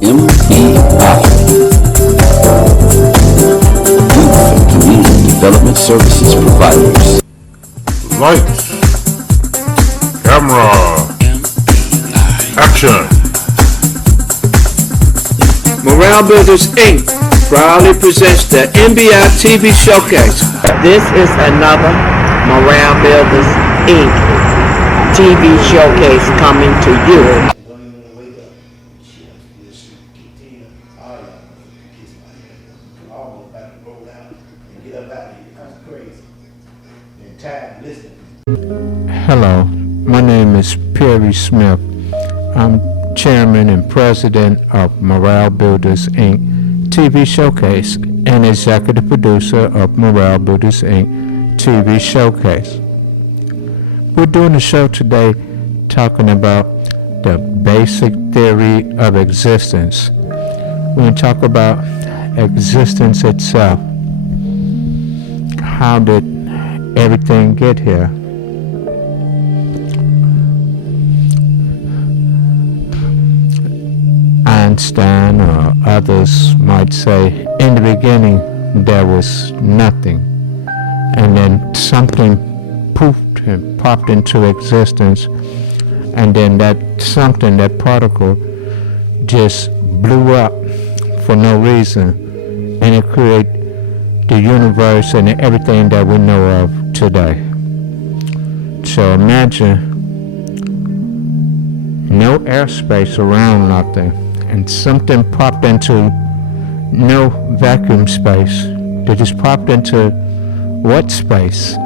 MEI, Youth and Community Development Services Providers. Lights, camera, action. Morale Builders Inc. proudly presents the MBI TV Showcase. This is another Morale Builders Inc. TV Showcase coming to you. Don't even want to wake up. Shit, this shit continue. All y'all kiss my head. Almost about to roll out and get up out of here. That's crazy. And tired of listening. Hello, my name is Perry Smith. I'm Chairman and President of Morale Builders Inc. TV Showcase and Executive Producer of Morale Builders Inc. TV Showcase. We're doing a show today talking about the basic theory of existence. We're going to talk about existence itself. How did everything get here? Einstein or others might say, in the beginning there was nothing, and then something poofed and popped into existence, and then that something, that particle, just blew up for no reason, and it created the universe and everything that we know of today. So imagine no airspace around nothing, and something popped into no vacuum space. They just popped into what space?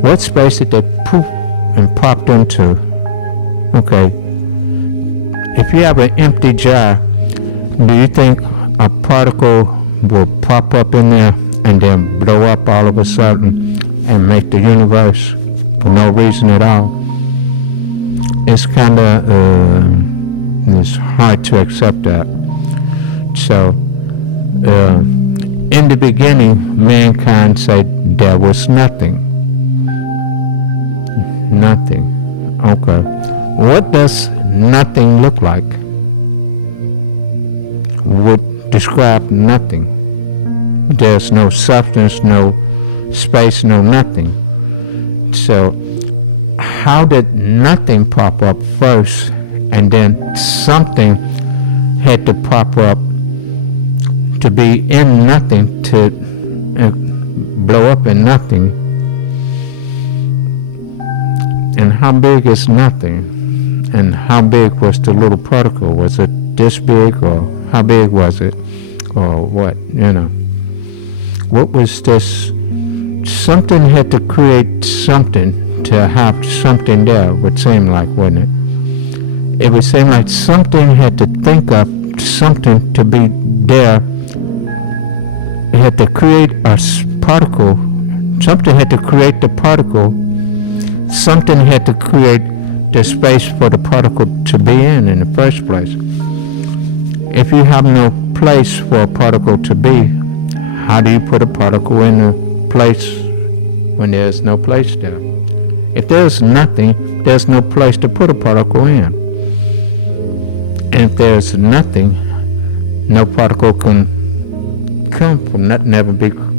What space did they poof and popped into? Okay. If you have an empty jar, do you think a particle will pop up in there and then blow up all of a sudden and make the universe for no reason at all? It's kind of it's hard to accept that. So, in the beginning, mankind said there was nothing. Nothing. Okay. What does nothing look like? Would describe nothing. There's no substance, no space, no nothing. So, how did nothing pop up first, and then something had to pop up to be in nothing, to blow up in nothing? And how big is nothing? And how big was the little particle? Was it this big, or how big was it? Or what, What was this? Something had to create something to have something there, would seem like, wouldn't it? It would seem like something had to think of something to be there. It had to create a particle. Something had to create the particle. Something had to create the space for the particle to be in the first place. If you have no place for a particle to be, how do you put a particle in a place when there's no place there? If there's nothing, there's no place to put a particle in. And if there's nothing, no particle can come from nothing, never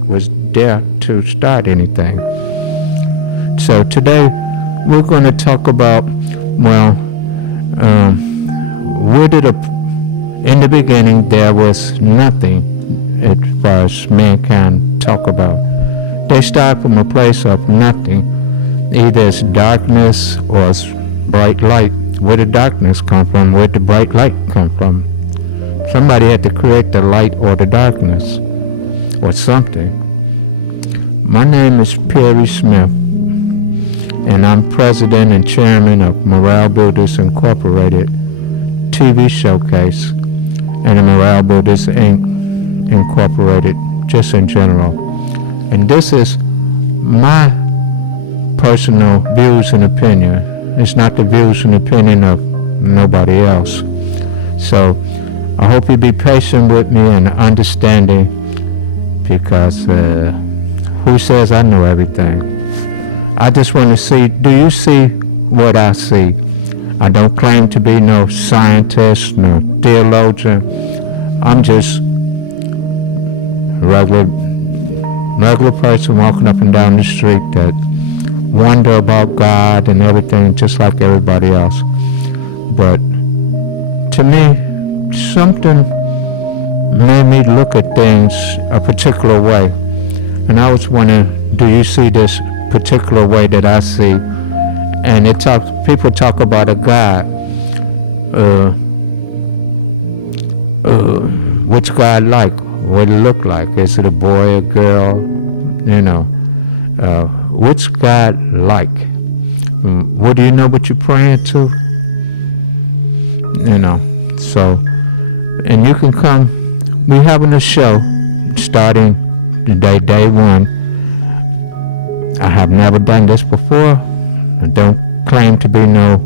was there to start anything. So today we're going to talk about, where did in the beginning there was nothing, as far as mankind talk about. They start from a place of nothing. Either it's darkness or it's bright light. Where did darkness come from? Where did the bright light come from? Somebody had to create the light or the darkness or something. My name is Perry Smith, and I'm President and Chairman of Morale Builders Incorporated TV Showcase and the Morale Builders Inc. Incorporated, just in general. And this is my personal views and opinion. It's not the views and opinion of nobody else. So I hope you be patient with me and understanding, because who says I know everything? I just want to see, do you see what I see? I don't claim to be no scientist, no theologian. I'm just regular person walking up and down the street that wonder about God and everything just like everybody else. But to me, something made me look at things a particular way. And I was wondering, do you see this particular way that I see? And people talk about a God. What's God like? What it look like? Is it a boy, a girl? What's God like? What do you know what you're praying to? So, and you can come. We're having a show starting day one. I have never done this before. I don't claim to be no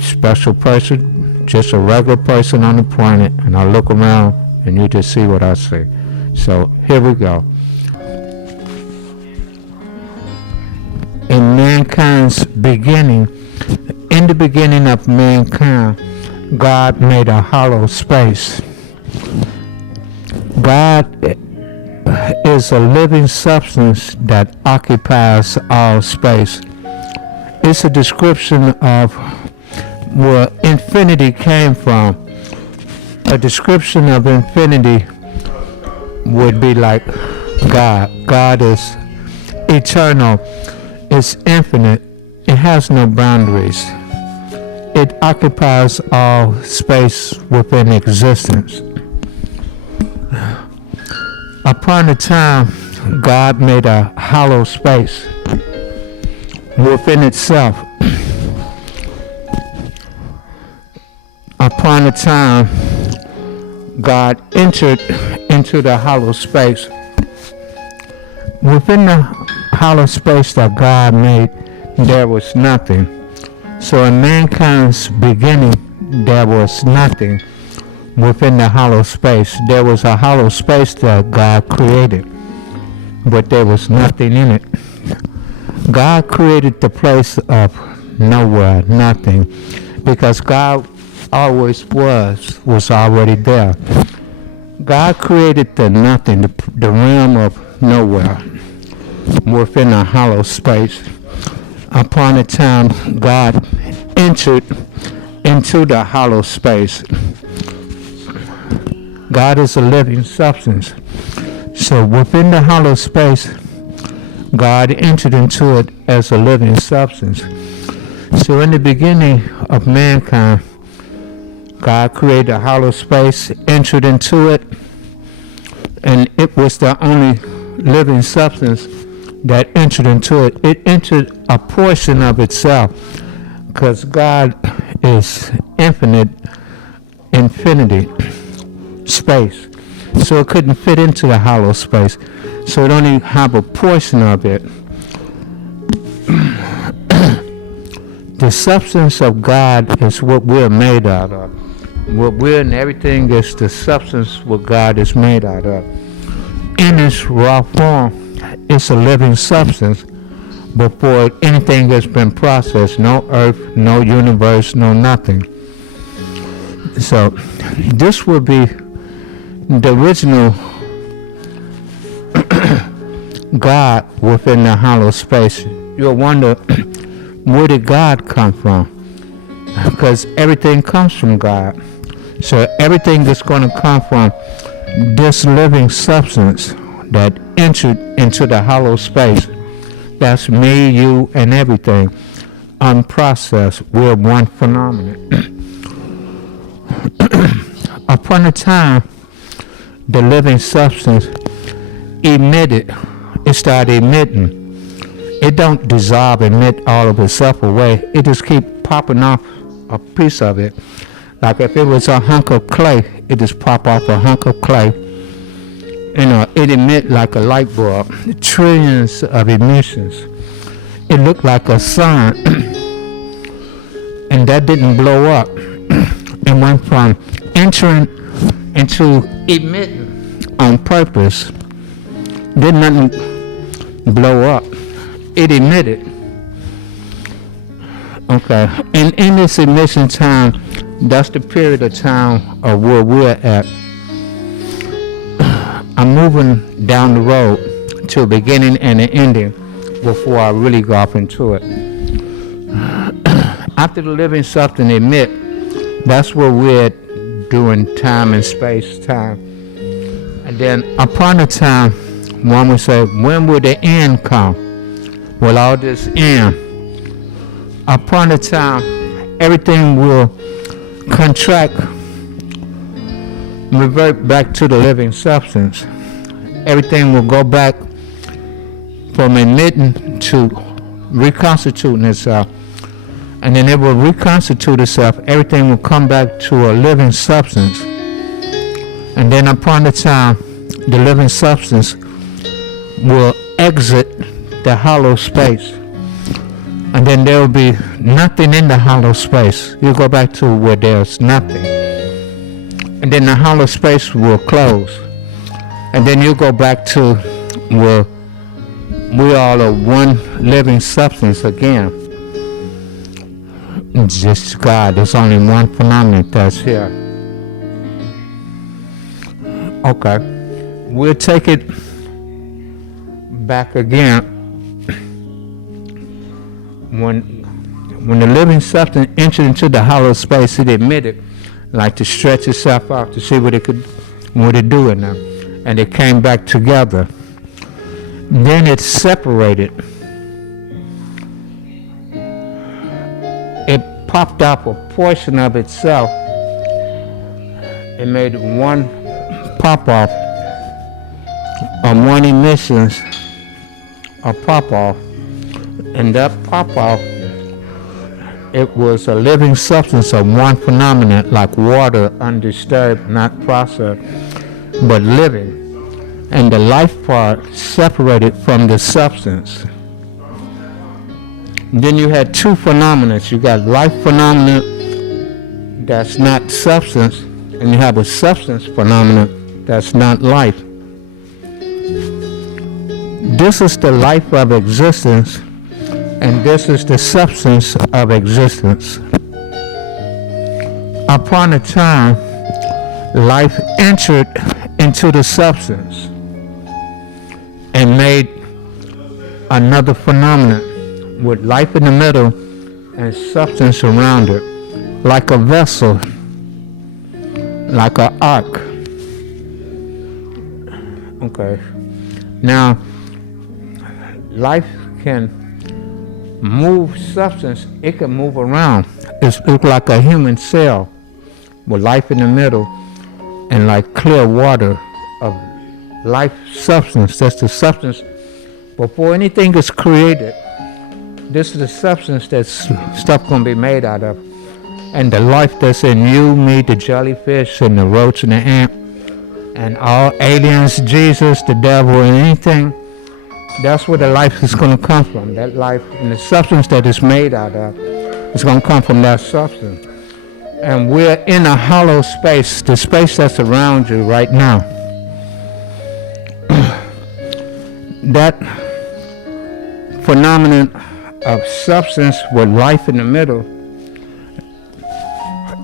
special person, just a regular person on the planet, and I look around and you just see what I see. So here we go. In mankind's beginning, in the beginning of mankind, God made a hollow space. God is a living substance that occupies all space. It's a description of where infinity came from. A description of infinity would be like God. God is eternal. It's infinite. It has no boundaries. It occupies all space within existence. Upon a time, God made a hollow space within itself. Upon a time, God entered into the hollow space. Within the hollow space that God made, there was nothing. So in mankind's beginning, there was nothing within the hollow space. There was a hollow space that God created, but there was nothing in it. God created the place of nowhere, nothing, because God always was already there. God created the nothing, the realm of nowhere, within a hollow space. Upon a time, God entered into the hollow space. God is a living substance. So within the hollow space, God entered into it as a living substance. So in the beginning of mankind, God created a hollow space, entered into it, and it was the only living substance that entered into it. It entered a portion of itself, because God is infinity, space. So it couldn't fit into the hollow space. So it only have a portion of it. The substance of God is what we're made out of. What we're and everything is the substance what God is made out of. In its raw form, it's a living substance before anything has been processed. No earth, no universe, no nothing. So this would be the original God within the hollow space. You'll wonder, where did God come from? Because everything comes from God. So everything is going to come from this living substance that entered into the hollow space. That's me, you, and everything. Unprocessed, we're one phenomenon. Upon a time, the living substance emitted. It started emitting. It don't dissolve, emit all of itself away. It just keep popping off a piece of it. Like if it was a hunk of clay, it just pop off a hunk of clay. It emit like a light bulb. Trillions of emissions. It looked like a sun. And that didn't blow up. It went from entering into emitting on purpose. Did nothing blow up. It emitted. Okay. And in this emission time, that's the period of time of where we're at. I'm moving down the road to the beginning and the ending before I really go off into it. After the living substance emit, that's where we're at during time and space time. And then upon the time, one would say, when will the end come? Will all this end? Upon the time, everything will contract, revert back to the living substance. Everything will go back from emitting to reconstituting itself. And then it will reconstitute itself. Everything will come back to a living substance. And then upon the time, the living substance will exit the hollow space. And then there will be nothing in the hollow space. You go back to where there's nothing. And then the hollow space will close. And then you go back to where we all are one living substance again. It's just God. There's only one phenomenon that's here. Okay. We'll take it back again. When the living substance entered into the hollow space, it emitted like to stretch itself out to see what it do in them. And it came back together. Then it separated. It popped up a portion of itself. It made one pop-off, or one emissions, a pop-off. And that pop-off, it was a living substance of one phenomenon, like water, undisturbed, not processed, but living. And the life part separated from the substance. Then you had two phenomena. You got life phenomena that's not substance, and you have a substance phenomena that's not life. This is the life of existence, and this is the substance of existence. Upon a time, life entered into the substance and made another phenomenon with life in the middle and substance around it, like a vessel, like an ark. Okay. Now, life can move substance. It can move around. It's like a human cell with life in the middle and like clear water of life substance. That's the substance. Before anything is created, this is the substance that stuff gonna be made out of. And the life that's in you, me, the jellyfish, and the roach, and the ant, and all aliens, Jesus, the devil, and anything, that's where the life is gonna come from. That life and the substance that it's made out of is gonna come from that substance. And we're in a hollow space, the space that's around you right now. That phenomenon of substance with life in the middle,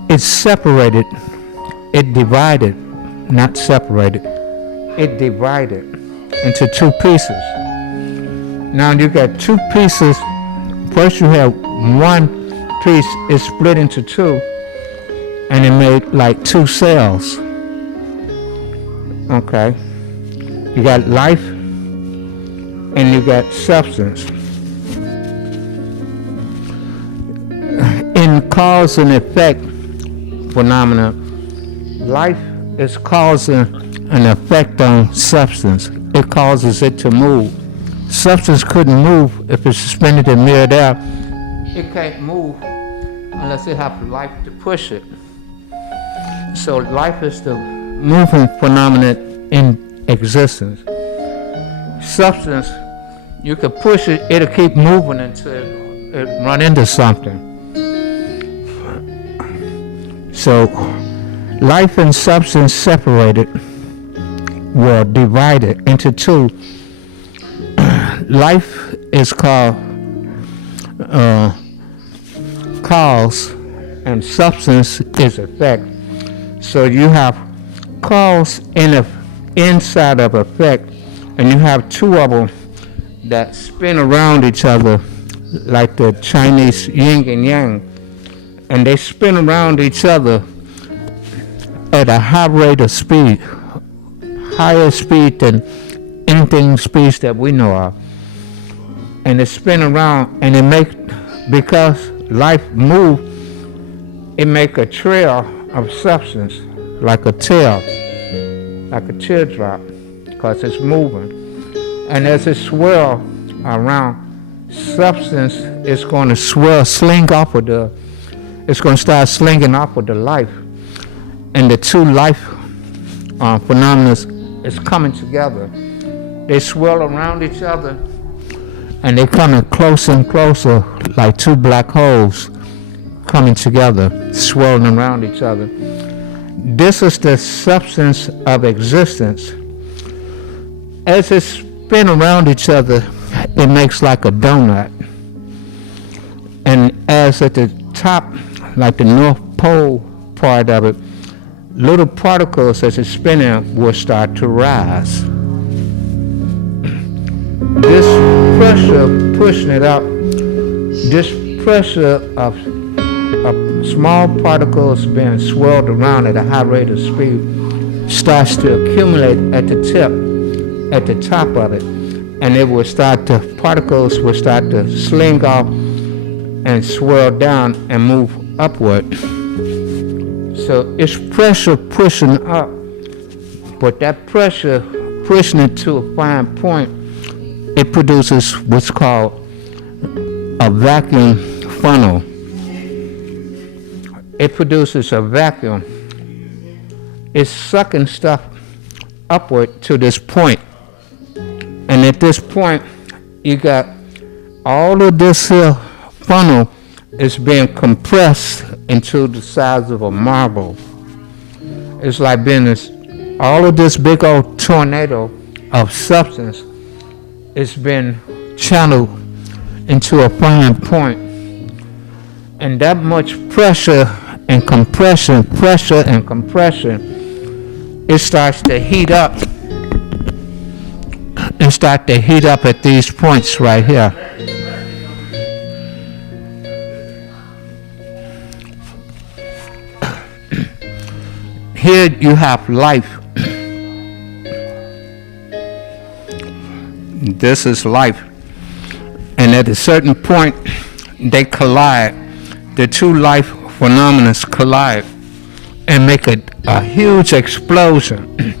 it's separated, it divided, not separated, it divided into two pieces. Now you got two pieces. First you have one piece is split into two, and it made like two cells. Okay. You got life and you got substance. In cause and effect phenomena, life is causing an effect on substance. It causes it to move. Substance couldn't move if it's suspended in midair. It can't move unless it has life to push it. So life is the moving phenomenon in existence. Substance, you can push it, it'll keep moving until it run into something. So life and substance separated, were divided into two. Life is called cause and substance is effect. So you have cause in inside of effect, and you have two of them that spin around each other like the Chinese yin and yang, and they spin around each other at a high rate of speed, higher speed than anything speeds that we know of. And they spin around, and it make, because life move, it make a trail of substance, like a tail, like a teardrop, because it's moving. And as it swirl around, substance is going to swirl, sling off of it's going to start slinging off of the life. And the two life phenomena is coming together. They swirl around each other, and they're coming closer and closer, like two black holes coming together, swirling around each other. This is the substance of existence. As it spin around each other, it makes like a donut. And as at the top, like the North Pole part of it, little particles as it's spinning will start to rise. This pressure pushing it up, this pressure of small particles being swirled around at a high rate of speed starts to accumulate at the tip, at the top of it, and it will start to, particles will start to sling off and swirl down and move upward. So it's pressure pushing up, but that pressure pushing it to a fine point, it produces what's called a vacuum funnel. It produces a vacuum. It's sucking stuff upward to this point. And at this point, you got all of this here funnel is being compressed into the size of a marble. It's like being all of this big old tornado of substance is been channeled into a fine point. And that much pressure and compression, it starts to heat up. And start to heat up at these points right here. Here you have life. This is life. And at a certain point, they collide. The two life phenomena collide and make a huge explosion.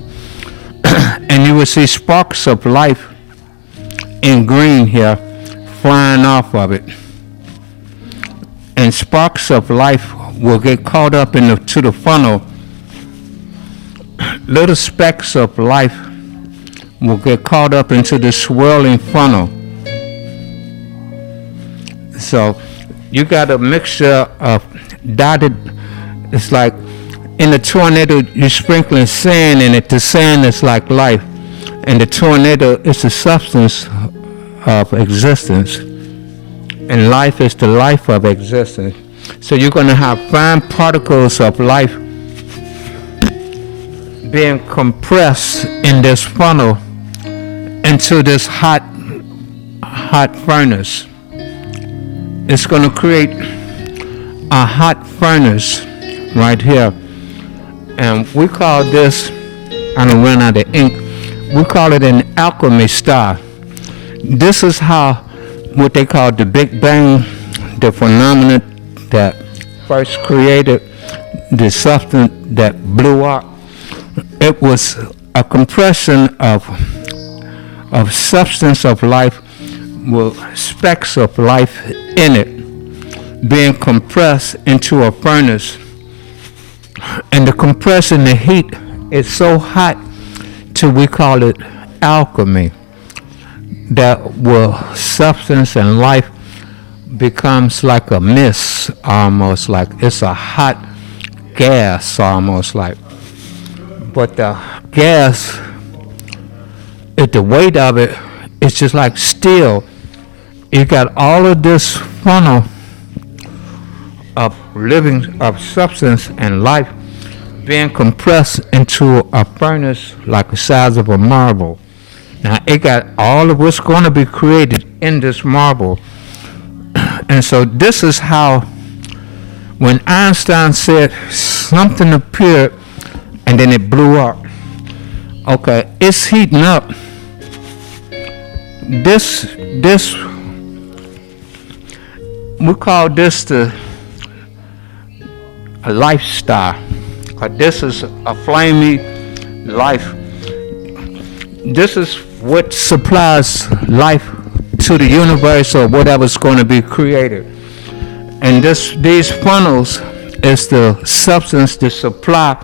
And you will see sparks of life in green here flying off of it. And sparks of life will get caught up to the funnel. Little specks of life will get caught up into the swirling funnel. So you got a mixture of dotted, it's like in the tornado you're sprinkling sand in it. The sand is like life, and the tornado is the substance of existence, and life is the life of existence. So you're going to have fine particles of life being compressed in this funnel into this hot furnace. It's going to create a hot furnace right here. And we call this, I don't run out of ink, we call it an alchemy star. This is how, what they call the Big Bang, the phenomenon that first created the substance that blew up. It was a compression of substance of life with specks of life in it being compressed into a furnace. And the compression, the heat is so hot till we call it alchemy, that will substance and life becomes like a mist, almost like it's a hot gas, almost like. But the gas, the weight of it, it's just like steel. You got all of this funnel of substance and life being compressed into a furnace like the size of a marble. Now it got all of what's going to be created in this marble. And so this is how, when Einstein said something appeared and then it blew up. Okay, it's heating up. This we call this a lifestyle. This is a flamey life. This is what supplies life to the universe or whatever's going to be created. And these funnels is the substance, the supply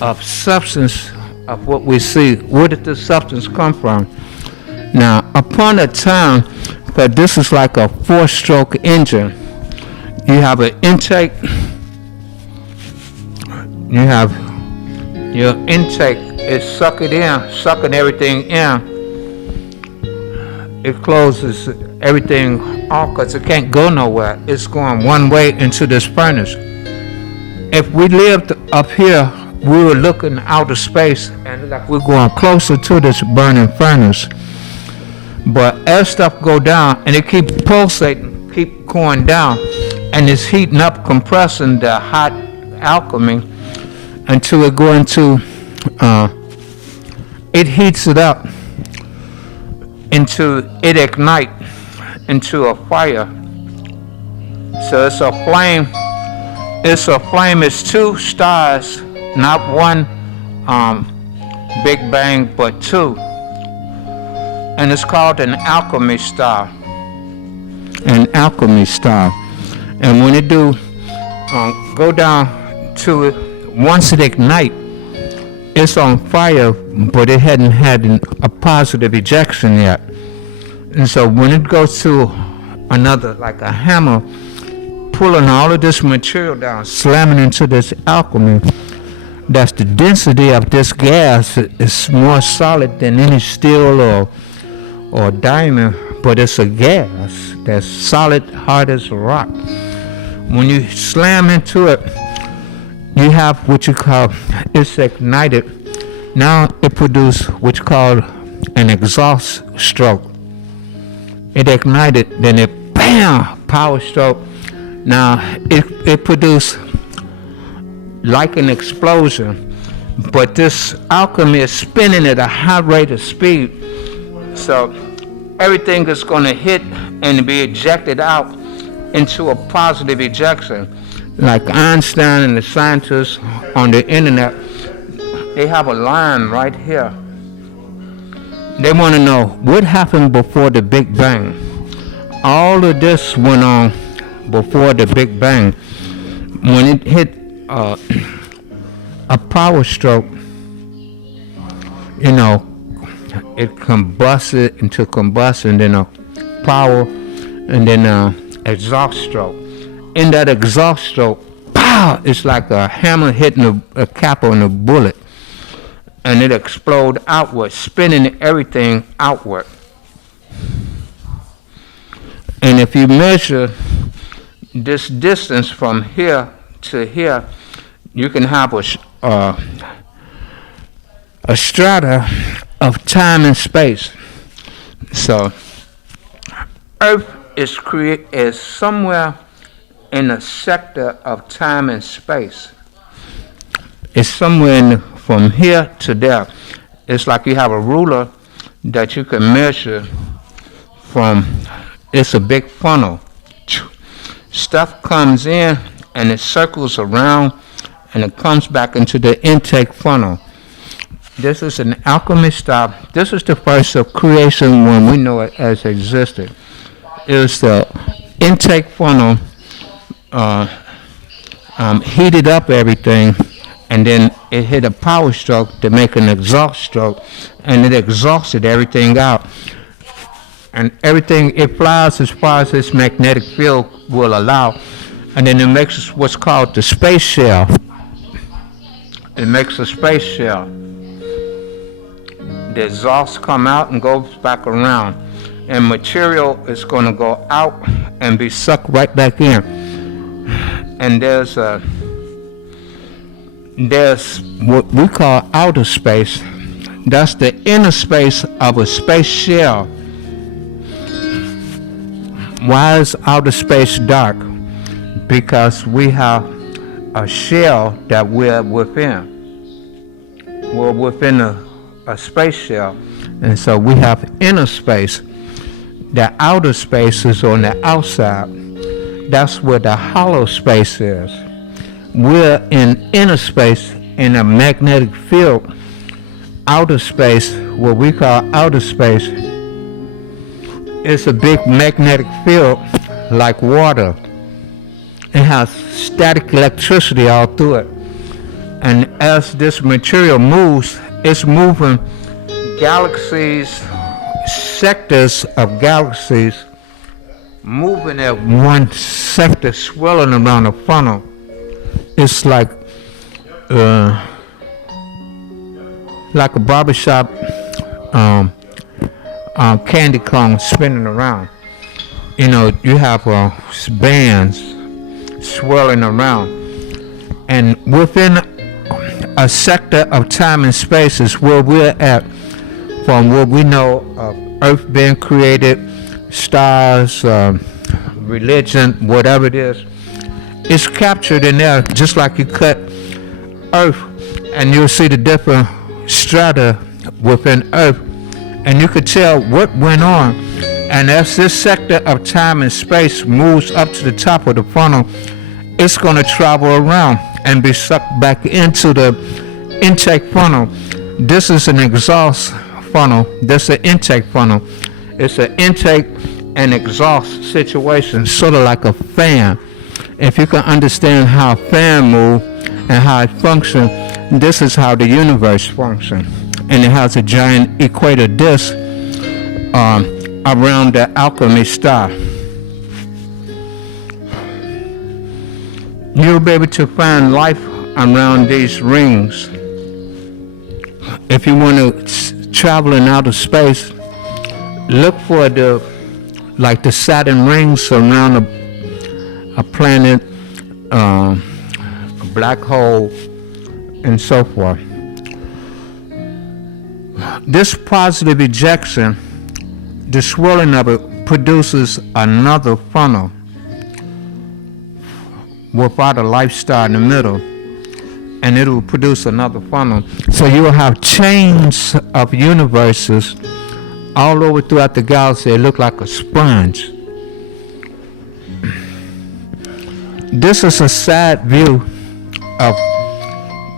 of substance of what we see. Where did the substance come from? Now, upon a time, because this is like a 4-stroke engine, you have an intake. You have your intake is sucking everything in. It closes everything off because it can't go nowhere. It's going one way into this furnace. If we lived up here, we were looking out of space and like we're going closer to this burning furnace. But as stuff go down and it keeps pulsating, keep going down, and it's heating up, compressing the hot alchemy until it go into, it heats it up into, it ignite into a fire. So it's a flame. It's two stars, not one Big Bang, but two. And it's called an alchemy star. An alchemy star. And when it do go down to it, once it ignite, it's on fire, but it hadn't had a positive ejection yet. And so when it goes to another, like a hammer, pulling all of this material down, slamming into this alchemy, that's the density of this gas is more solid than any steel or diamond, but it's a gas that's solid, hard as a rock. When you slam into it, you have what you call, it's ignited. Now it produces what you call an exhaust stroke. It ignited, then it bam, power stroke. Now it produced like an explosion, but this alchemy is spinning at a high rate of speed. So everything is going to hit and be ejected out into a positive ejection. Like Einstein and the scientists on the internet, they have a line right here. They want to know what happened before the Big Bang. All of this went on before the Big Bang. When it hit a power stroke, it combusted into combustion, then a power, and then exhaust stroke. In that exhaust stroke, pow! It's like a hammer hitting a cap on a bullet, and it explodes outward, spinning everything outward. And if you measure this distance from here to here, you can have a strata of time and space. So Earth is somewhere in a sector of time and space. It's somewhere from here to there. It's like you have a ruler that you can measure from. It's a big funnel. Stuff comes in and it circles around and it comes back into the intake funnel. This is an alchemy star. This is the first of creation when we know it as existed. It was the intake funnel, heated up everything, and then it hit a power stroke to make an exhaust stroke, and it exhausted everything out. And everything, it flies as far as its magnetic field will allow, and then it makes what's called the space shell. It makes a space shell. The exhaust come out and goes back around, and material is going to go out and be sucked right back in. and there's what we call outer space. That's the inner space of a space shell. Why is outer space dark? Because we have a shell that we're within. We're within a space shell. And so we have inner space. The outer space is on the outside. That's where the hollow space is. We're in inner space in a magnetic field. Outer space, what we call outer space, is a big magnetic field like water. It has static electricity all through it. And as this material moves, it's moving galaxies, sectors of galaxies, moving at one sector, swirling around a funnel. It's like a barbershop candy cone spinning around. You know, you have bands swirling around, and within a sector of time and space is where we're at, from what we know of Earth being created, stars, religion, whatever it is. It's captured in there, just like you cut Earth, and you'll see the different strata within Earth, and you could tell what went on. And as this sector of time and space moves up to the top of the funnel, it's going to travel around and be sucked back into the intake funnel. This is an exhaust funnel. This is an intake funnel. It's an intake and exhaust situation, sort of like a fan. If you can understand how a fan moves and how it functions, this is how the universe functions. And it has a giant equator disk around the Alchemy star. You'll be able to find life around these rings. If you want to travel in outer space, look for the Saturn rings around a planet, a black hole, and so forth. This positive ejection, the swirling of it, produces another funnel without a life star in the middle, and it will produce another funnel. So you will have chains of universes all over throughout the galaxy. They look like a sponge. This is a side view of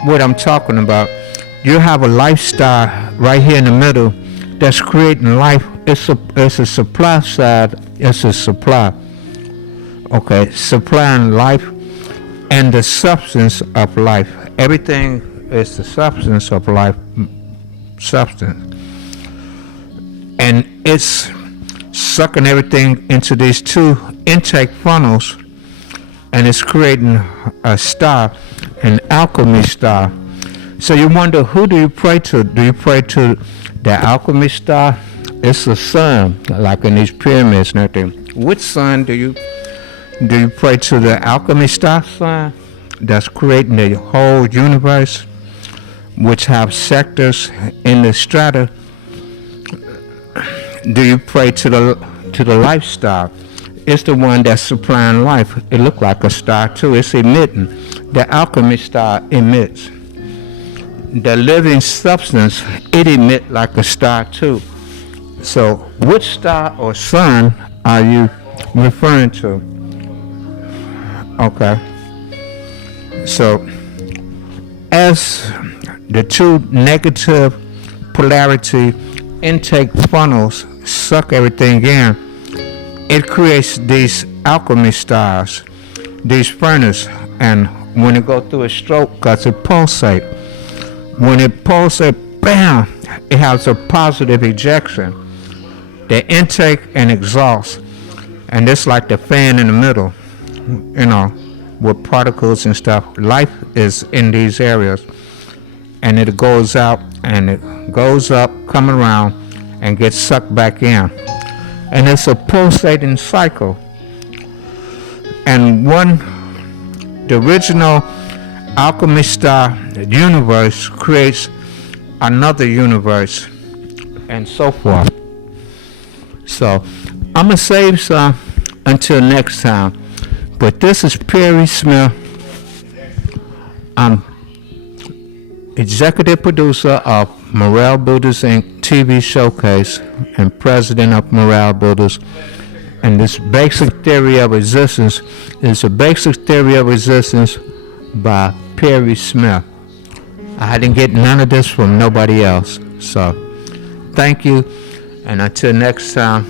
what I'm talking about. You have a life star right here in the middle that's creating life. It's a supply side. It's a supply. Okay, supplying life and the substance of life. Everything is the substance of life. Substance. And it's sucking everything into these two intake funnels, and it's creating a star, an alchemy star. So you wonder, who do you pray to? Do you pray to the alchemy star? It's the sun, like in these pyramids and everything. Which sun do you pray to? The alchemy star sun that's creating the whole universe, which have sectors in the strata? Do you pray to the life star? It's the one that's supplying life. It looks like a star too. It's emitting. The alchemy star emits. The living substance, it emits like a star too. So which star or sun are you referring to? Okay. So as the two negative polarity intake funnels suck everything in, it creates these alchemy stars, these furnaces, and when it goes through a stroke, because it pulsates. When it pulsates, bam, it has a positive ejection. The intake and exhaust, and it's like the fan in the middle, you know, with particles and stuff. Life is in these areas, and it goes out and it goes up, come around, and gets sucked back in. And it's a pulsating cycle. And one The original Alchemy Star universe creates another universe, and so forth. So I'm gonna save some until next time. But this is Perry Smith. I'm executive producer of Morale Builders Inc. TV Showcase and president of Morale Builders. And this basic theory of existence is a basic theory of existence by Perry Smith. I didn't get none of this from nobody else. So thank you, and until next time,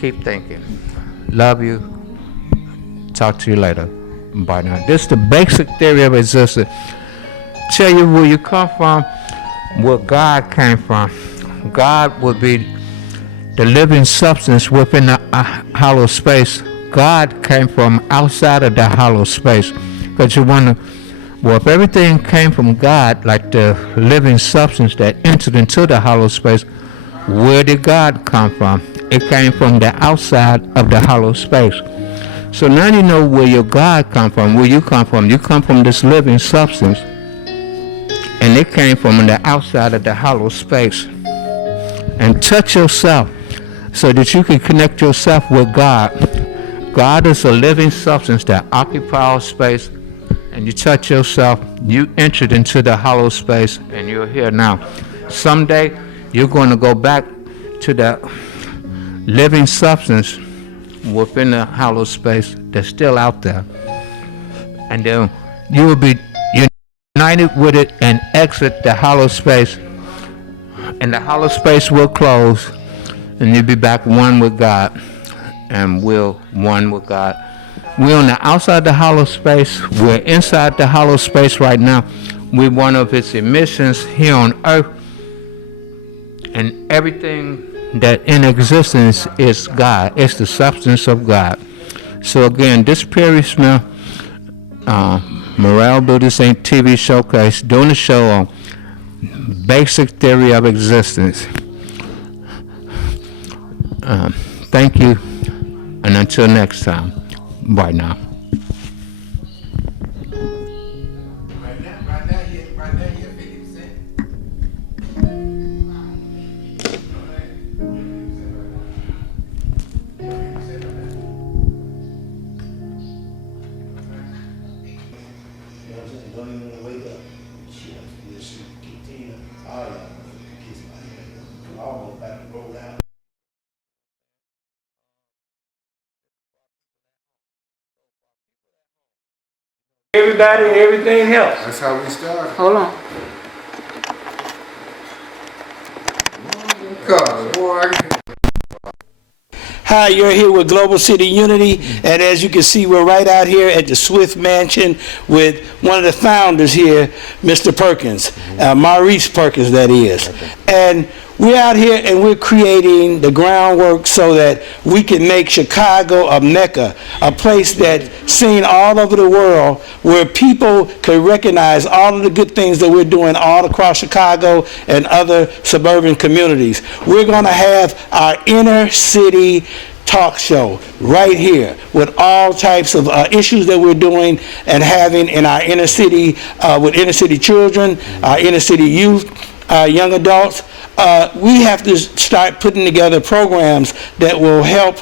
keep thinking. Love you. Talk to you later. Bye now. This is the basic theory of existence. Tell you where you come from, where God came from. God would be the living substance within the hollow space. God came from outside of the hollow space. Because you wonder, well, if everything came from God, like the living substance that entered into the hollow space, where did God come from? It came from the outside of the hollow space. So now you know where your God come from, where you come from. You come from this living substance, and it came from the outside of the hollow space. And touch yourself so that you can connect yourself with God. God is a living substance that occupies space, and you touch yourself, you entered into the hollow space, and you're here now. Someday, you're going to go back to the living substance within the hollow space that's still out there. And then you will be united with it and exit the hollow space. And the hollow space will close, and you'll be back one with God. And we're one with God. We're on the outside of the hollow space. We're inside the hollow space right now. We're one of its emissions here on Earth. And everything that in existence is God. It's the substance of God. So again, this Perry Smith, Morale Builders Inc. TV Showcase, doing a show on basic theory of existence. Thank you, and until next time, bye now. Right now, you're 50%. Don't even wanna wake up. Shit, this shit, Tina, all y'all kiss my head. Almost about to roll out. Everybody and everything else. That's how we started. Hold on. God, boy, Hi, you're here with Global City Unity, and as you can see, we're right out here at the Swift Mansion with one of the founders here, Mr. Perkins, Maurice Perkins, that is. And we're out here and we're creating the groundwork so that we can make Chicago a mecca, a place that's seen all over the world, where people can recognize all of the good things that we're doing all across Chicago and other suburban communities. We're going to have our inner city talk show right here with all types of issues that we're doing and having in our inner city, with inner city children, our inner city youth, young adults. We have to start putting together programs that will help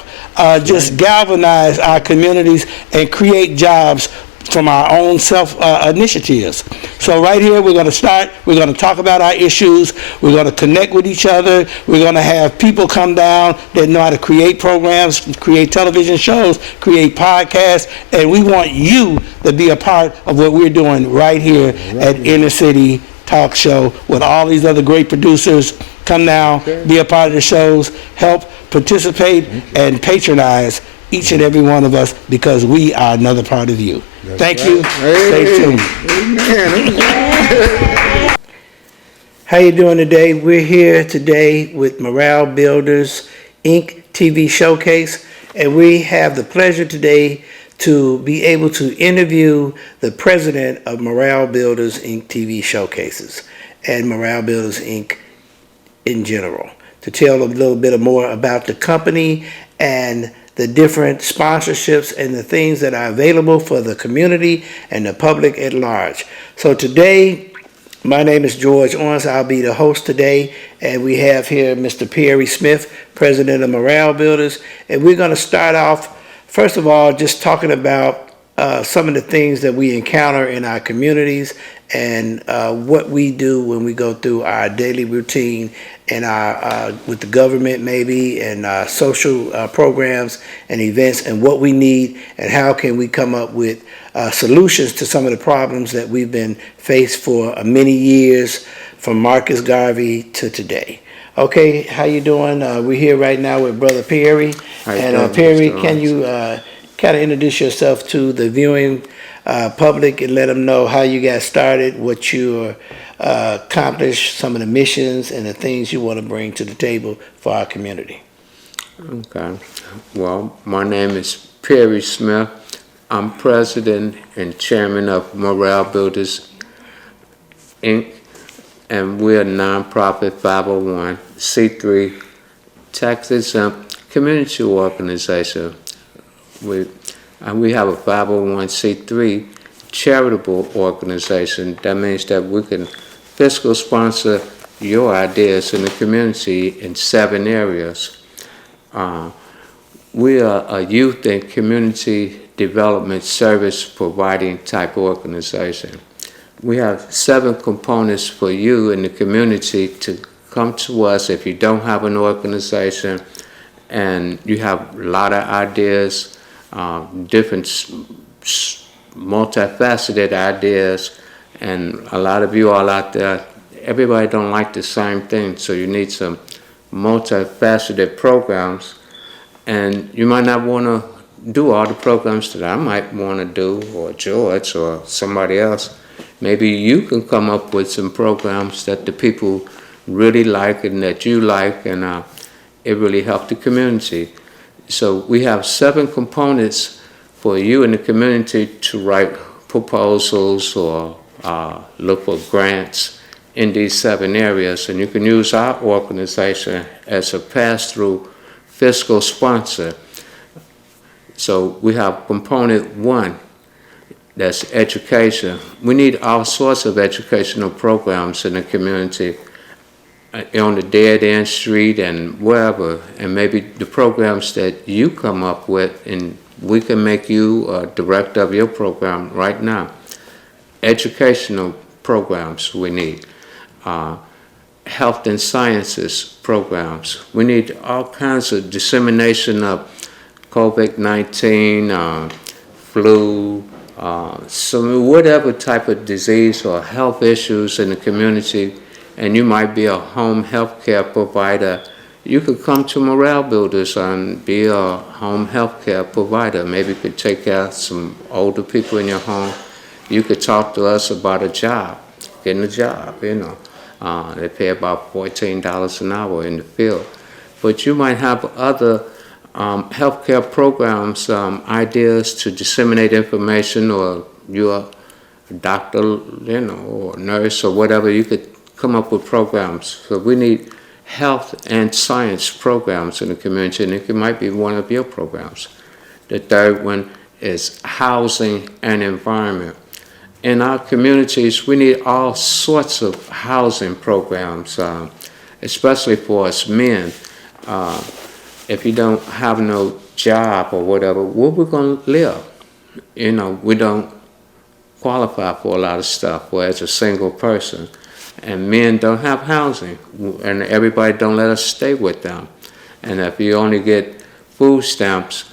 just galvanize our communities and create jobs from our own self-initiatives. So right here, we're going to start, we're going to talk about our issues, we're going to connect with each other, we're going to have people come down that know how to create programs, create television shows, create podcasts, and we want you to be a part of what we're doing right here at Inner City Talk Show with all these other great producers. Come down, be a part of the shows, help participate and patronize each and every one of us, because we are another part of you. Thank you. Stay tuned. How you doing today? We're here today with Morale Builders Inc. TV Showcase, and we have the pleasure today to be able to interview the president of Morale Builders Inc. TV Showcases and Morale Builders Inc. in general, to tell a little bit more about the company and the different sponsorships and the things that are available for the community and the public at large. So today, my name is George Owens. I'll be the host today, and we have here Mr. Perry Smith, president of Morale Builders, and we're going to start off, first of all, just talking about some of the things that we encounter in our communities and what we do when we go through our daily routine and our with the government maybe and social programs and events, and what we need and how can we come up with solutions to some of the problems that we've been faced for many years, from Marcus Garvey to today. Okay, how you doing? We're here right now with Brother Perry. And Perry, can you kind of introduce yourself to the viewing public and let them know how you got started, what you accomplished, some of the missions and the things you want to bring to the table for our community. Okay. Well, my name is Perry Smith. I'm president and chairman of Morale Builders, Inc., and we're a nonprofit 501c3 tax-exempt community organization. We have a 501c3 charitable organization. That means that we can fiscal sponsor your ideas in the community in 7 areas. We are a youth and community development service providing type organization. We have 7 components for you in the community to come to us if you don't have an organization and you have a lot of ideas, different multifaceted ideas, and a lot of you all out there, everybody don't like the same thing, so you need some multifaceted programs, and you might not want to do all the programs that I might want to do, or George or somebody else. Maybe you can come up with some programs that the people really like and that you like, and it really helps the community. So we have 7 components for you in the community to write proposals or look for grants in these 7 areas. And you can use our organization as a pass-through fiscal sponsor. So we have component 1, that's education. We need all sorts of educational programs in the community, on the dead end street and wherever, and maybe the programs that you come up with, and we can make you a director of your program right now. Educational programs we need. Health and sciences programs. We need all kinds of dissemination of COVID-19, flu, so whatever type of disease or health issues in the community, and you might be a home health care provider, you could come to Morale Builders and be a home health care provider. Maybe you could take care of some older people in your home. You could talk to us about a job, getting a job, you know. They pay about $14 an hour in the field. But you might have other healthcare programs, ideas to disseminate information, or you're a doctor, you know, or nurse or whatever. You could come up with programs. So we need health and science programs in the community, and it might be one of your programs. The third one is housing and environment. In our communities, we need all sorts of housing programs, especially for us men. If you don't have no job or whatever, where we going to live? You know, we don't qualify for a lot of stuff, or as a single person. And men don't have housing, and everybody don't let us stay with them. And if you only get food stamps,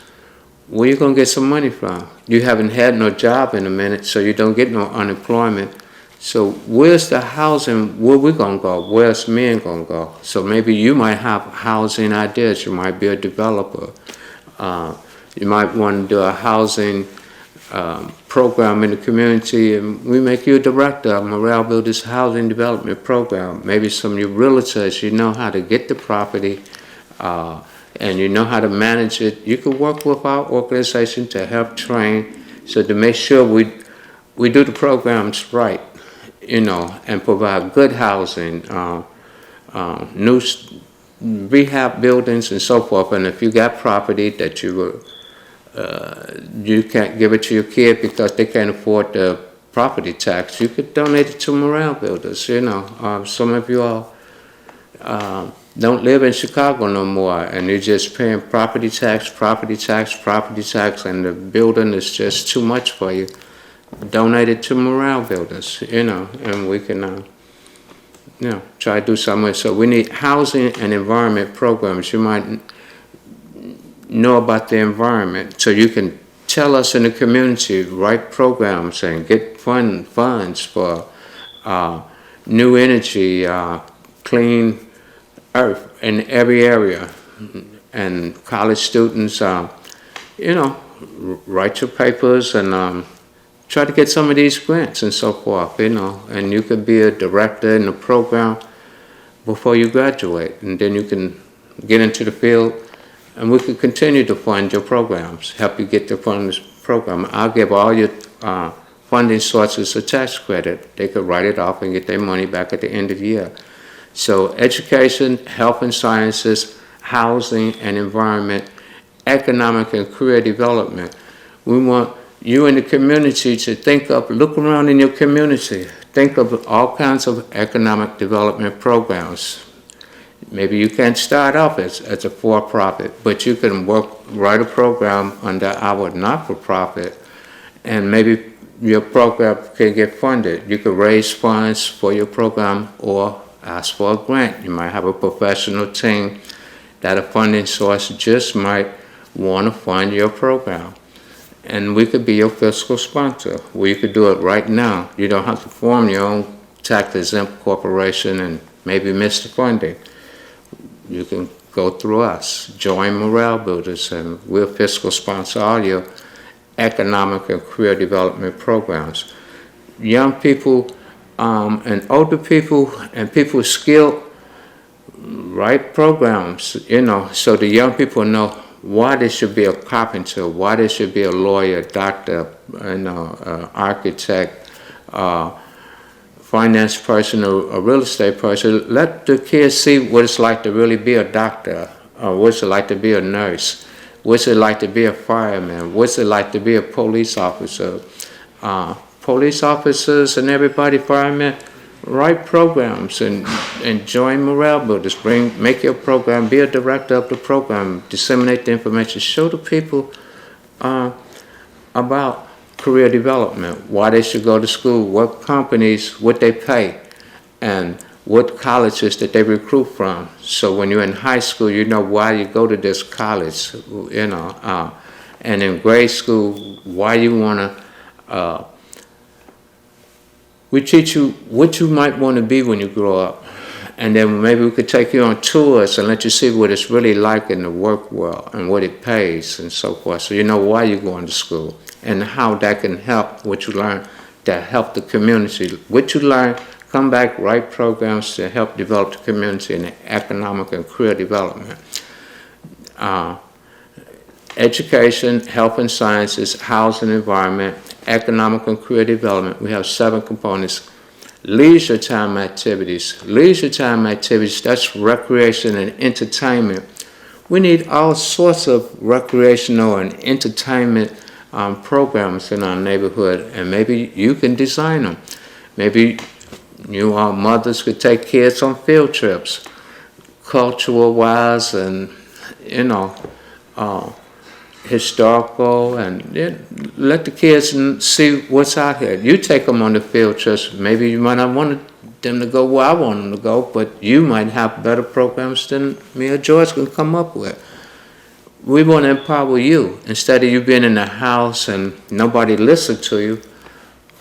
where you going to get some money from? You haven't had no job in a minute, so you don't get no unemployment. So where's the housing, where we going to go? Where's men going to go? So maybe you might have housing ideas. You might be a developer. You might want to do a housing program in the community, and we make you a director of Morale Builders Housing Development Program. Maybe some of your realtors, you know how to get the property, and you know how to manage it. You could work with our organization to help train, so to make sure we do the programs right, you know, and provide good housing, rehab buildings and so forth. And if you got property that you can't give it to your kid because they can't afford the property tax, you could donate it to morale builders. You know, some of you all don't live in Chicago no more, and you're just paying property tax, and the building is just too much for you. Donate it to morale builders, you know, and we can, try to do something. So we need housing and environment programs. You might know about the environment, so you can tell us in the community, write programs and get funds for new energy, clean earth in every area. And college students, write your papers and try to get some of these grants and so forth, and you could be a director in the program before you graduate, and then you can get into the field, and we could continue to fund your programs, help you get to fund this program. I'll give all your funding sources a tax credit. They could write it off and get their money back at the end of the year. So education, health and sciences, housing and environment, economic and career development. We want you in the community to look around in your community, think of all kinds of economic development programs. Maybe you can't start off as a for-profit, but you can write a program under our not-for-profit, and maybe your program can get funded. You could raise funds for your program or ask for a grant. You might have a professional team that a funding source just might want to fund your program. And we could be your fiscal sponsor. We could do it right now. You don't have to form your own tax-exempt corporation and maybe miss the funding. You can go through us. Join Morale Builders, and we'll fiscal sponsor all your economic and career development programs. Young people and older people and people skilled, write programs, so the young people know why they should be a carpenter, why they should be a lawyer, doctor, architect, finance person, or a real estate person. Let the kids see what it's like to really be a doctor, what's it like to be a nurse, what's it like to be a fireman, what's it like to be a police officer. Police officers and everybody, firemen, write programs and join Morale Builders. Make your program, be a director of the program, disseminate the information, show the people about career development, why they should go to school, what companies, what they pay, and what colleges that they recruit from. So when you're in high school, you know why you go to this college, and in grade school, why you want to. We teach you what you might want to be when you grow up. And then maybe we could take you on tours and let you see what it's really like in the work world and what it pays and so forth. So you know why you're going to school and how that can help what you learn to help the community. What you learn, come back, write programs to help develop the community in economic and career development. Education, health and sciences, housing and environment, economic and career development. We have 7 components. Leisure time activities. Leisure time activities, that's recreation and entertainment. We need all sorts of recreational and entertainment programs in our neighborhood, and maybe you can design them. Maybe you all mothers could take kids on field trips, cultural wise, and historical, and let the kids see what's out here. You take them on the field trips. Maybe you might not want them to go where I want them to go, but you might have better programs than me or George can come up with. We want to empower you. Instead of you being in the house and nobody listen to you,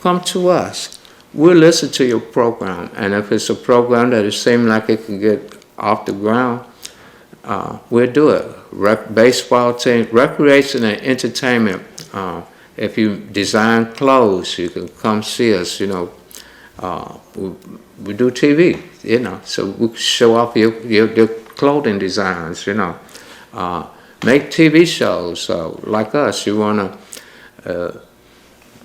come to us. We'll listen to your program, and if it's a program that it seems like it can get off the ground, we'll do it. Baseball team, recreation and entertainment. If you design clothes, you can come see us. We do TV. So we can show off your clothing designs. Make TV shows like us. You wanna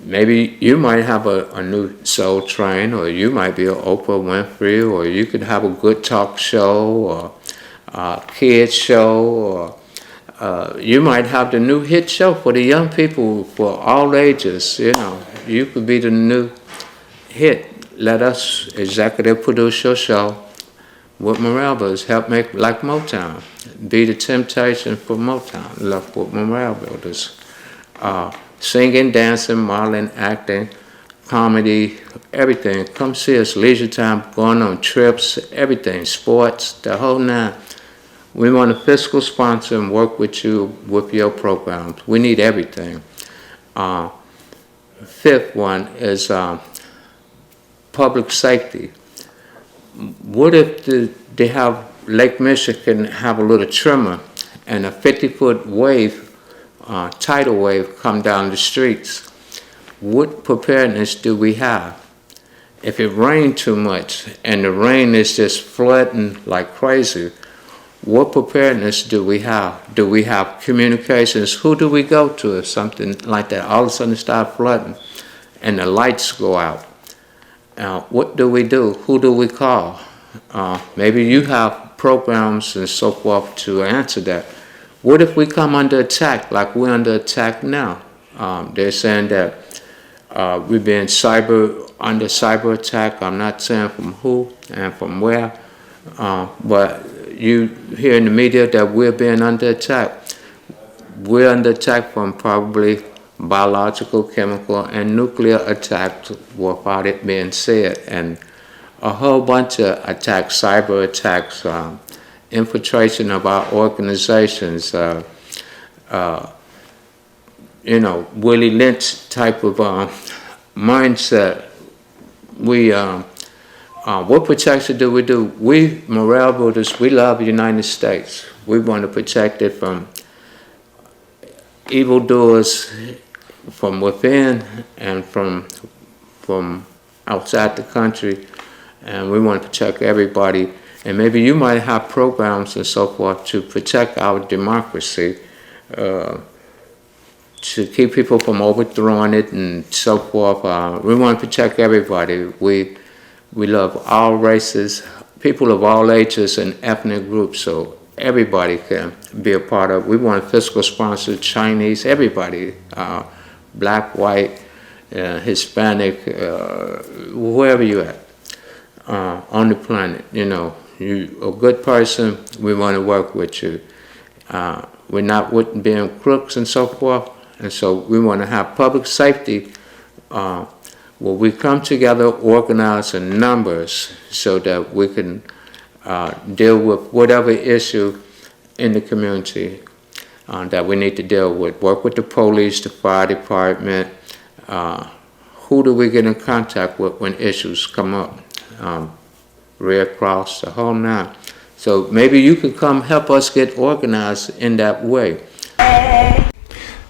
maybe you might have a new Soul Train, or you might be an Oprah Winfrey, or you could have a good talk show, or kids show, or you might have the new hit show for the young people for all ages. You know, you could be the new hit. Let us executive produce your show with Morale Builders. Help make like Motown. Be the Temptation for Motown. Love with Morale Builders. Singing, dancing, modeling, acting, comedy, everything. Come see us. Leisure time, going on trips, everything. Sports, the whole nine. We want a fiscal sponsor and work with you with your programs. We need everything. Fifth one is public safety. What if they have Lake Michigan have a little tremor and a 50-foot wave, tidal wave come down the streets? What preparedness do we have? If it rained too much and the rain is just flooding like crazy, what preparedness do we have? Do we have communications? Who do we go to if something like that all of a sudden start flooding and the lights go out? What do we do? Who do we call? Maybe you have programs and so forth to answer that. What if we come under attack like we're under attack now? They're saying that we've been under cyber attack. I'm not saying from who and from where, but you hear in the media that we're being under attack. We're under attack from probably biological, chemical, and nuclear attacks without it being said, and a whole bunch of attacks, cyber attacks, infiltration of our organizations, Willie Lynch type of mindset. What protection do? We, Morale Builders, we love the United States. We want to protect it from evildoers from within and from outside the country, and we want to protect everybody. And maybe you might have programs and so forth to protect our democracy, to keep people from overthrowing it and so forth. We want to protect everybody. We love all races, people of all ages and ethnic groups, so everybody can be a part of. We want fiscal sponsors, Chinese, everybody, black, white, Hispanic, wherever you're at on the planet. You know, you a good person, we want to work with you. We're not with being crooks and so forth, and so we want to have public safety where we come together, organize in numbers so that we can deal with whatever issue in the community that we need to deal with. Work with the police, the fire department. Who do we get in contact with when issues come up? Red Cross, the whole nine. So maybe you can come help us get organized in that way.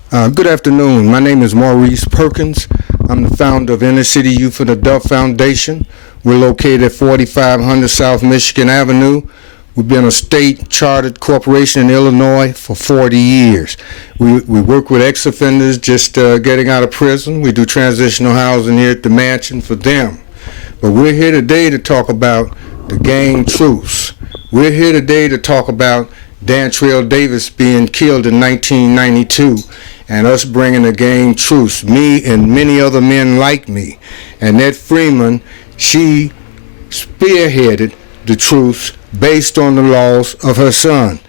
Good afternoon. My name is Maurice Perkins. I'm the founder of Inner City Youth and Adult Foundation. We're located at 4500 South Michigan Avenue. We've been a state chartered corporation in Illinois for 40 years. We work with ex-offenders just getting out of prison. We do transitional housing here at the mansion for them. But we're here today to talk about the gang truce. We're here today to talk about Dantrell Davis being killed in 1992 and us bringing a gang truce, me and many other men like me. Annette Freeman, she spearheaded the truce based on the loss of her son.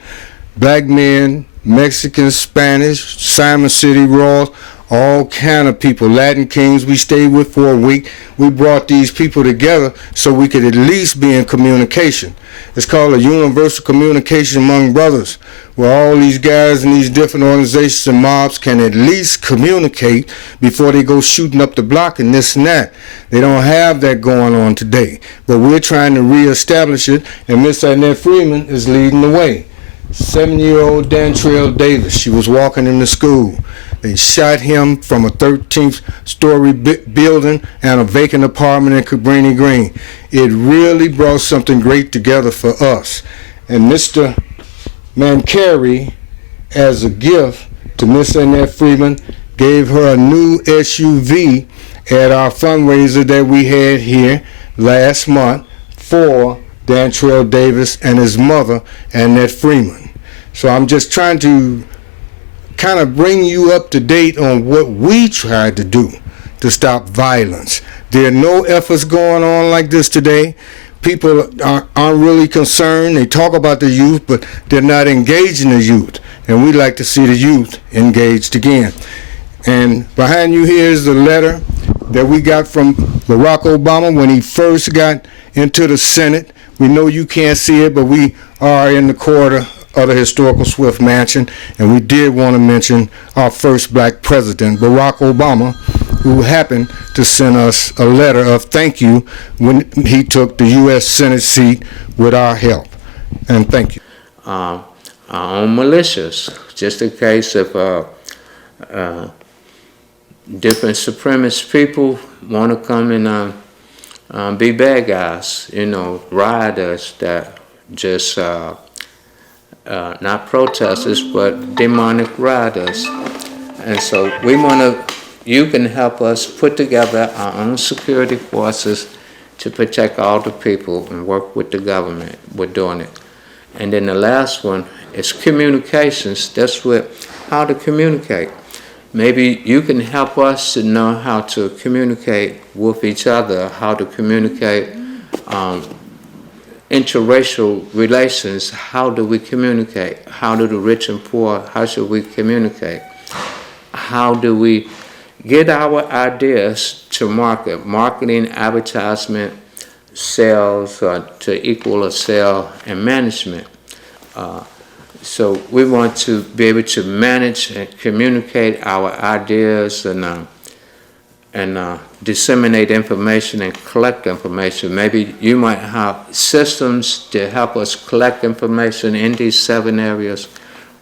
Black men, Mexicans, Spanish, Simon City Royals, all kind of people, Latin Kings we stayed with for a week. We brought these people together so we could at least be in communication. It's called a universal communication among brothers, where all these guys in these different organizations and mobs can at least communicate before they go shooting up the block and this and that. They don't have that going on today, but we're trying to reestablish it, and Miss Annette Freeman is leading the way. 7-year-old Dantrell Davis, she was walking into school. They shot him from a 13th story building and a vacant apartment in Cabrini Green. It really brought something great together for us. And Mr. Mancari, as a gift to Miss Annette Freeman, gave her a new SUV at our fundraiser that we had here last month for Dantrell Davis, and his mother, Annette Freeman. So I'm just trying to kind of bring you up to date on what we tried to do to stop violence. There are no efforts going on like this today. People aren't really concerned. They talk about the youth, but they're not engaging the youth. And we'd like to see the youth engaged again. And behind you here is the letter that we got from Barack Obama when he first got into the Senate. We know you can't see it, but we are in the corridor of the historical Swift Mansion, and we did want to mention our first black president, Barack Obama, who happened to send us a letter of thank you when he took the U.S. Senate seat with our help. And thank you. Our own militias, just in case if different supremacist people want to come and be bad guys, rioters that just not protesters, but demonic rioters. And so you can help us put together our own security forces to protect all the people and work with the government. We're doing it. And then the last one is communications. That's how to communicate. Maybe you can help us to know how to communicate with each other, how to communicate interracial relations. How do we communicate? How do the rich and poor, how should we communicate? How do we get our ideas to market? Marketing, advertisement, sales, to equal a sale, and management. So we want to be able to manage and communicate our ideas and disseminate information and collect information. Maybe you might have systems to help us collect information in these 7 areas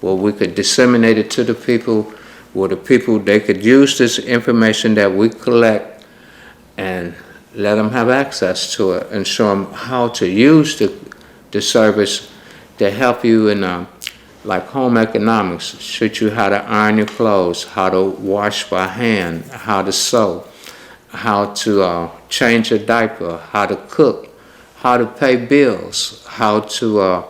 where we could disseminate it to the people, where the people, they could use this information that we collect and let them have access to it and show them how to use the service to help you in like home economics, show you how to iron your clothes, how to wash by hand, how to sew, how to change a diaper, how to cook, how to pay bills, how to,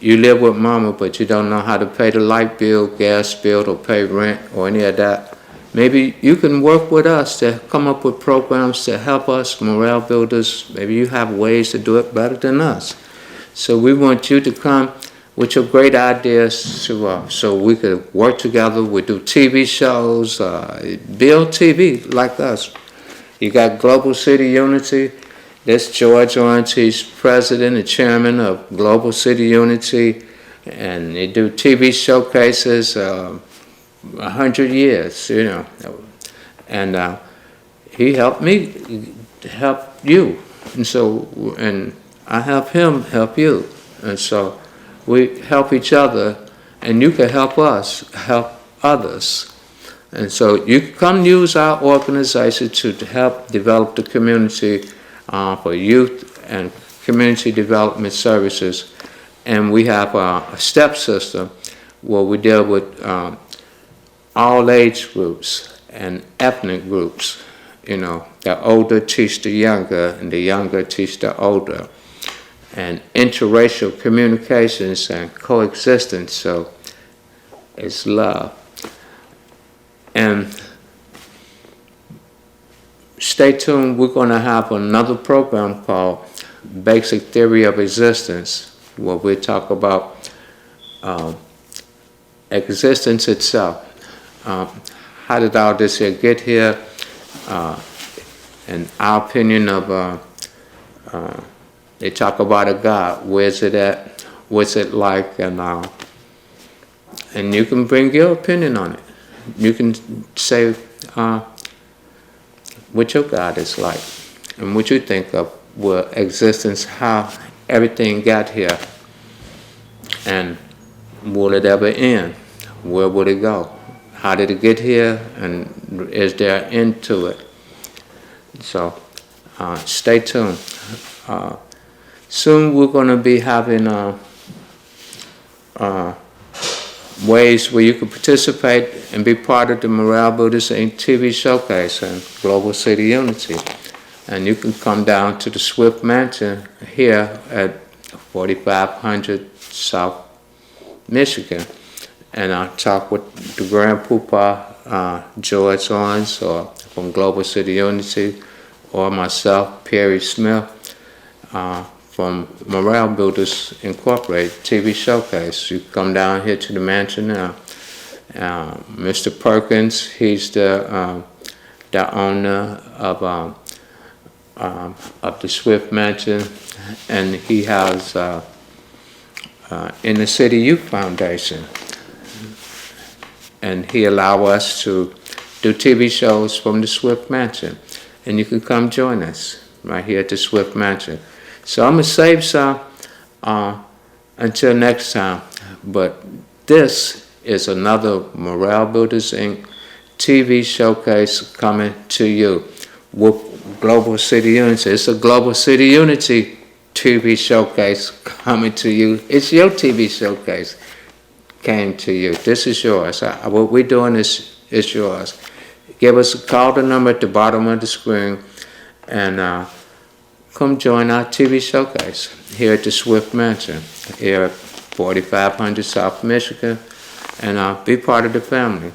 you live with mama but you don't know how to pay the light bill, gas bill, or pay rent or any of that. Maybe you can work with us to come up with programs to help us, morale builders. Maybe you have ways to do it better than us. So we want you to come with your great ideas so we could work together. We do TV shows, build TV like us. You got Global City Unity. This George Orange, he's president and chairman of Global City Unity, and they do TV showcases 100 years, and he helped me help you, and I help him help you, and so we help each other, and you can help us help others. And so you can come use our organization to help develop the community for youth and community development services. And we have a step system where we deal with all age groups and ethnic groups. The older teach the younger, and the younger teach the older. And interracial communications and coexistence, so it's love. And stay tuned, we're going to have another program called Basic Theory of Existence, where we talk about existence itself. How did all this here get here? And our opinion of, they talk about a God. Where's it at? What's it like? And you can bring your opinion on it. You can say what your God is like and what you think of what existence, how everything got here, and will it ever end? Where would it go? How did it get here? And is there an end to it? So stay tuned. Soon we're going to be having ways where you can participate and be part of the Morale Builders Inc. TV showcase and Global City Unity. And you can come down to the Swift Mansion here at 4500 South Michigan, and I'll talk with the Grand Poobah, George Owens, or from Global City Unity, or myself, Perry Smith, from Morale Builders Incorporated TV Showcase. You come down here to the mansion now. Mr. Perkins, he's the owner of the Swift Mansion, and he has Inner City Youth Foundation, and he allow us to do TV shows from the Swift Mansion, and you can come join us right here at the Swift Mansion. So I'm gonna save some until next time, but this is another Morale Builders Inc. TV showcase coming to you with Global City Unity. It's a Global City Unity TV showcase coming to you. It's your TV showcase came to you. This is yours. What we're doing is yours. Give us a call, the number at the bottom of the screen, and come join our TV showcase here at the Swift Mansion, here at 4500 South Michigan, and be part of the family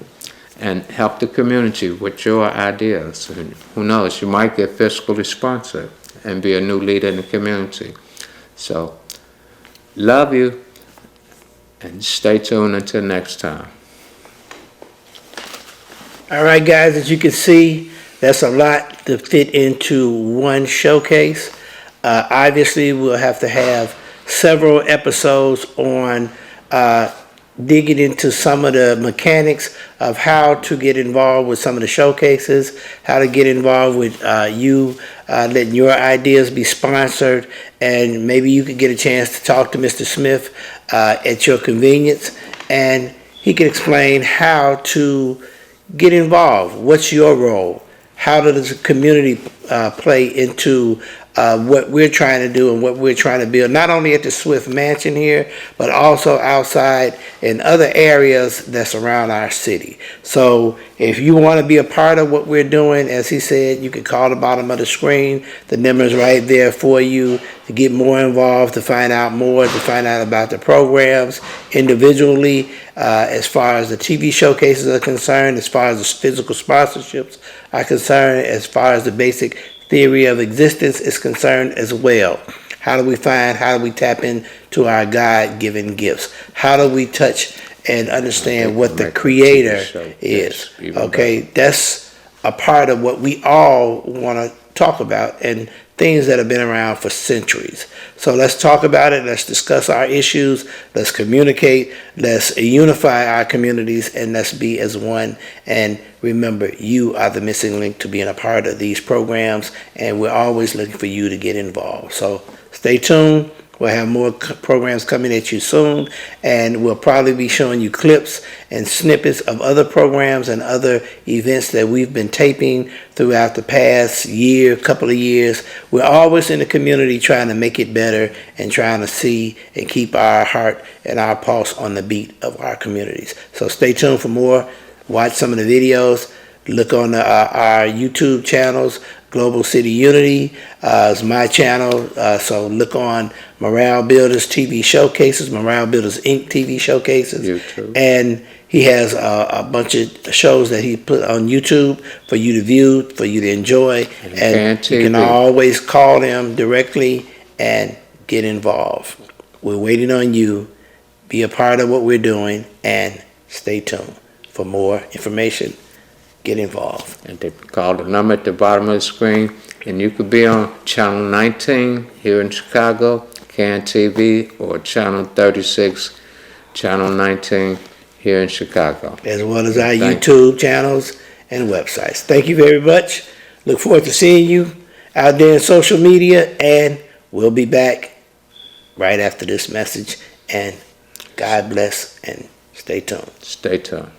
and help the community with your ideas. And who knows, you might get fiscally sponsored and be a new leader in the community. So, love you, and stay tuned until next time. All right, guys, as you can see, that's a lot to fit into one showcase. Obviously, we'll have to have several episodes on digging into some of the mechanics of how to get involved with some of the showcases, how to get involved with you letting your ideas be sponsored, and maybe you could get a chance to talk to Mr. Smith at your convenience, and he can explain how to get involved. What's your role? How does the community play into what we're trying to do and what we're trying to build, not only at the Swift Mansion here, but also outside in other areas that surround our city. So if you want to be a part of what we're doing, as he said, you can call the bottom of the screen. The number's right there for you to get more involved, to find out more, to find out about the programs individually, as far as the TV showcases are concerned, as far as the physical sponsorships are concerned, as far as the basic theory of existence is concerned as well. How do we tap into our God-given gifts? How do we touch and understand what the Creator is? Okay, that's a part of what we all want to talk about, and things that have been around for centuries. So let's talk about it. Let's discuss our issues. Let's communicate. Let's unify our communities, and let's be as one. And remember, you are the missing link to being a part of these programs, and we're always looking for you to get involved. So stay tuned. We'll have more programs coming at you soon, and we'll probably be showing you clips and snippets of other programs and other events that we've been taping throughout the past year, couple of years. We're always in the community trying to make it better and trying to see and keep our heart and our pulse on the beat of our communities. So stay tuned for more. Watch some of the videos. Look on our YouTube channels. Global City Unity is my channel, so look on Morale Builders TV Showcases, Morale Builders Inc. TV Showcases, YouTube. And he has a bunch of shows that he put on YouTube for you to view, for you to enjoy, and you can always call them directly and get involved. We're waiting on you. Be a part of what we're doing, and stay tuned for more information. Get involved. And they call the number at the bottom of the screen, and you could be on channel 19 here in Chicago, CAN TV, or channel 36, channel 19 here in Chicago. As well as our YouTube channels and websites. Thank you very much. Look forward to seeing you out there in social media, and we'll be back right after this message. And God bless, and stay tuned. Stay tuned.